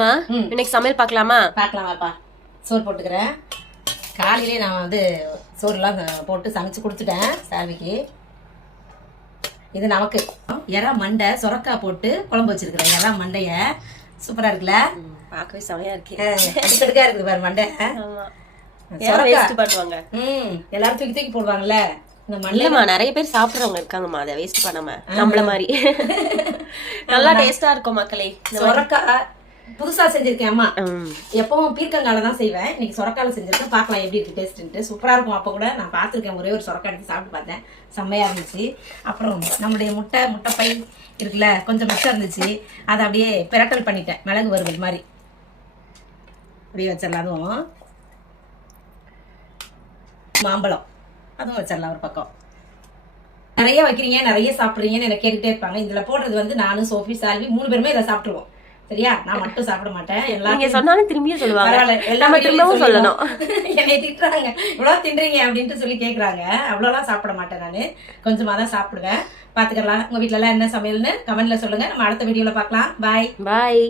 மா இன்னைக்கு சமையல் பார்க்கலாமா? பார்க்கலாமாப்பா. சோறு போட்டுக்கிறேன். காலையிலே நான் வந்து சோறுலாம் போட்டு சமைச்சு கொடுத்துட்டேன் சார்விக்கு. இது நமக்கு எறா மண்டை சொரக்காய் போட்டு குழம்பு வச்சிருக்கிறேன். எறா மண்டைய சூப்பரா இருக்குல்ல, பார்க்கவே செமையா இருக்கு. அடுக்கடுக்கா இருக்குது பாரு மண்டை. பண்ணுவாங்க எல்லாரும் தூக்கி தூக்கி போடுவாங்கல்ல இந்த மண்ணிலமா. நிறைய பேர் சாப்பிடுறவங்க இருக்காங்கம்மா, அதை வேஸ்ட் பண்ணாம நம்மள மாதிரி. நல்லா டேஸ்டா இருக்கும் மக்களே. சொரக்காய் புதுசா செஞ்சிருக்கேன் அம்மா. எப்பவும் பீர்க்கங்கால தான் செய்வேன், இன்னைக்கு சொரக்கால செஞ்சிருக்கேன். பார்க்கலாம் எப்படி இருக்கு டேஸ்ட்ன்ட்டு. சூப்பரா இருக்கும். அப்ப கூட நான் பார்த்துருக்கேன், ஒரே ஒரு சொரக்காய் எடுத்து சாப்பிட்டு பார்த்தேன், செம்மையா இருந்துச்சு. அப்புறம் நம்மளுடைய முட்டை பை இருக்குல்ல, கொஞ்சம் மிச்சம் இருந்துச்சு, அதை அப்படியே பிரட்டல் பண்ணிட்டேன், மிளகு வறுவல் மாதிரி அப்படியே வச்சிடலாம். அதுவும் மாம்பழம் அதுவும் வச்சிடலாம் ஒரு பக்கம். நிறைய வைக்கிறீங்க நிறைய சாப்பிடுறீங்கன்னு எனக்கு கேட்டுட்டே இருப்பாங்க. இதுல போடுறது வந்து நானும் சோஃபி சால்வி 3 பேருமே இதை சாப்பிட்டுருவோம். சரியா? நான் மட்டும் சாப்பிட மாட்டேன். எல்லாரும் சொன்னாலும் திரும்பியும் சொல்லுவாங்க, எல்லாமே திரும்பவும் சொல்லணும். என்னை திட்டுறாங்க, இவ்வளவு தின்றீங்க அப்படின்ட்டு சொல்லி கேக்குறாங்க. அவ்வளவுலாம் சாப்பிட மாட்டேன், நானு கொஞ்சமா தான் சாப்பிடுவேன். பாத்துக்கலாம். உங்க வீட்டுல எல்லாம் என்ன சமையல்னு கமெண்ட்ல சொல்லுங்க. நம்ம அடுத்த வீடியோல பார்க்கலாம். பாய்.